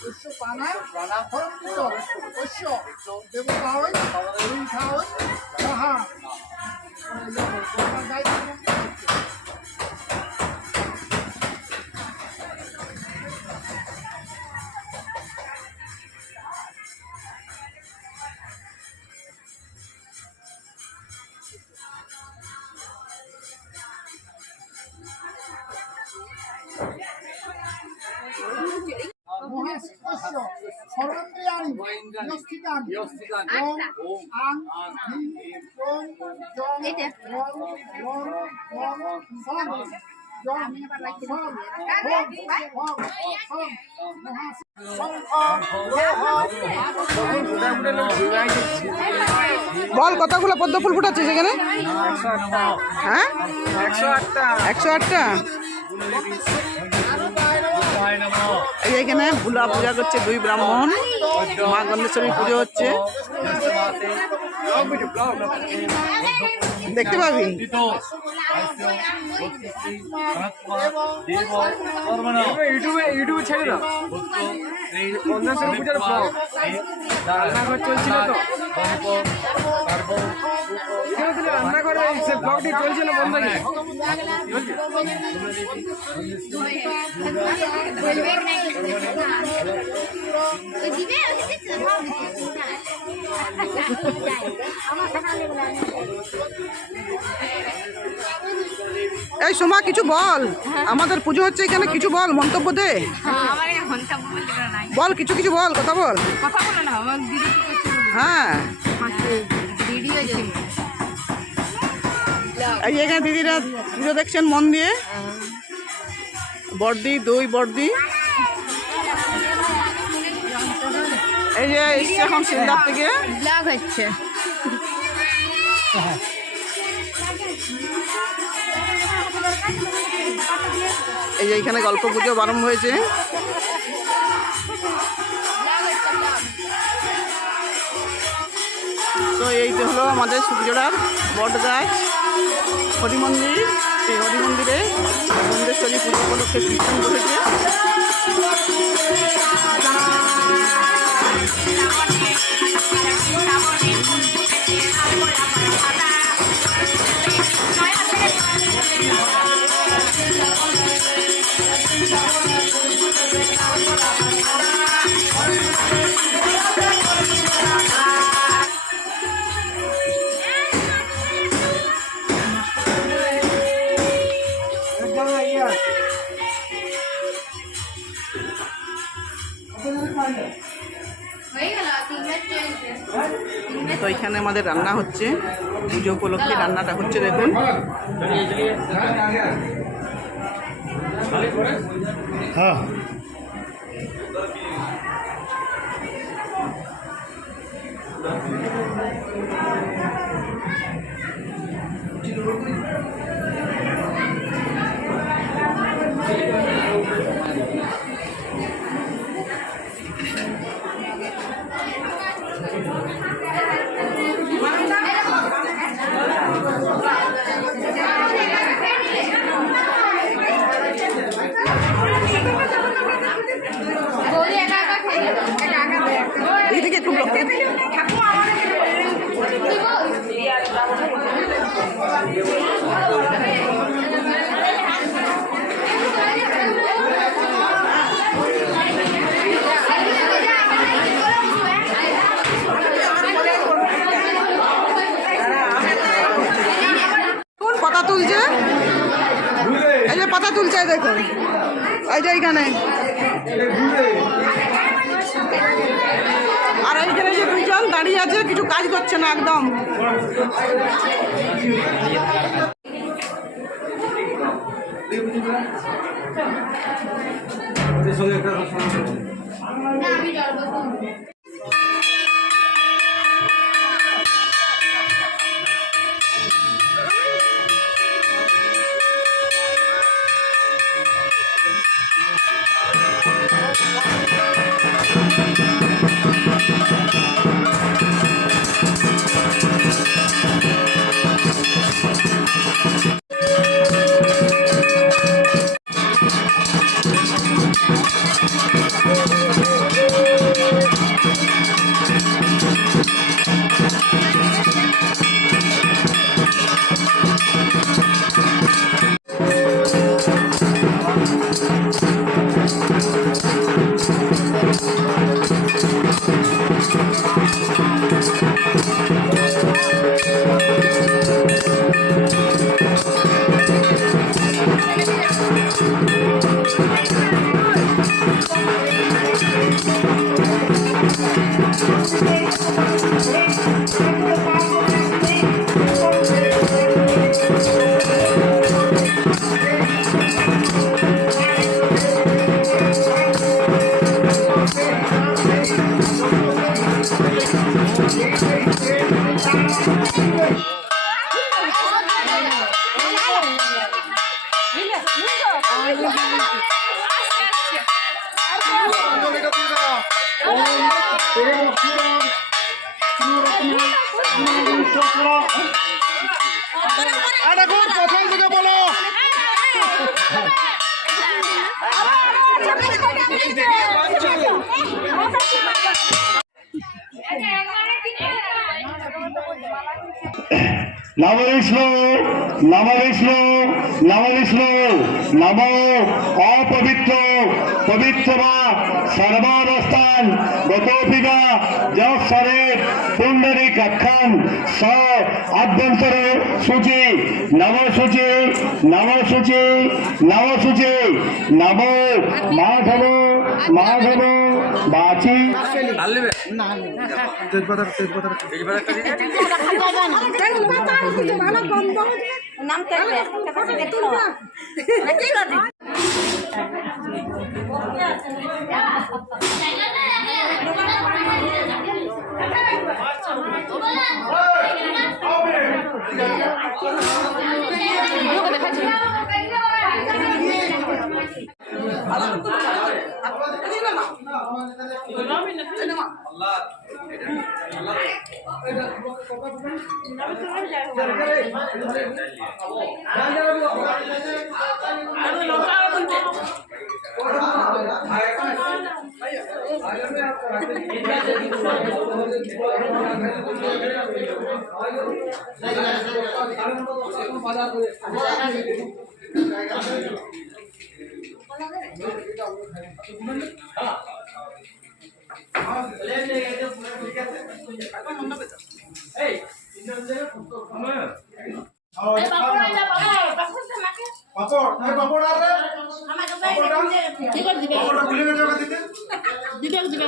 শস্য পানা খরঞ্চিত শস্য দেবতা হই হিংসা হই তাহা সর্বেন্দ্রিয়াণি ব্যবস্থিতানি ওম আং হিং ওম জং রং রং রং সং জং সং ওম ওম বল কতগুলো পদ্ম ফুল ফুটাচ্ছে সেখানে? হ্যাঁ 108টা। এইখানে ভুলা পূজা করছে 2 ব্রাহ্মণ, মা গন্ধেশ্বরী পুজো হচ্ছে, দেখতে পাবি। ইউটিউবে ছেড়ে দাও, গন্ধেশ্বরী পূজার ব্লগ রান্নাঘর চলছিল তো, রান্নাঘরে সে ব্লগটি চলছিল, বন্ধ গেছে। এই সোমা কিছু বল, আমাদের পুজো হচ্ছে এখানে, কিছু বল, মন্তব্য দে। বল কিছু কিছু বল, কথা বল। হ্যাঁ এই এখানে দিদিরা পুজো দেখছেন মন দিয়ে, বর্দি 2 বর্দি এই যে এসছে এখন সিন্দার থেকে ব্লগ হচ্ছে। এই যে এখানে গল্প পুজো আরম্ভ হয়েছে। তো এই তো হলো আমাদের সুবিজোড়ার বট গাছ হরি মন্দির। এই হরি মন্দিরে গন্ধেশ্বরী পুজো উপলক্ষে কীর্তন করেছে। তো এখানে আমাদের রান্না হচ্ছে, পুজো উপলক্ষে রান্নাটা হচ্ছে, দেখুন। হ্যাঁ এদিকে একটু পাতা তুলছে, এই যে পাতা তুলছে দেখুন, এই যে এইখানে। আর এইখানে যে 2 জন দাঁড়িয়ে আছে, কিছু কাজ করছে না একদম। নম বিষ্ণু নম বিষ্ণু নম বিষ্ণু নম অপবিত্র পবিত্র বা সর্বাবস্থান গতপিকা যরে পুণ্ডরী কক্ষণ স আভ্যন্তর সূচি নম সূচি নম সূচি নম সূচি নম মাধব মাধব বাচি নাম পাপড় পাপড় আর কি করে দিবে পাপড়টা ভুলে গেছে ওকে দিতে দিবে দিবে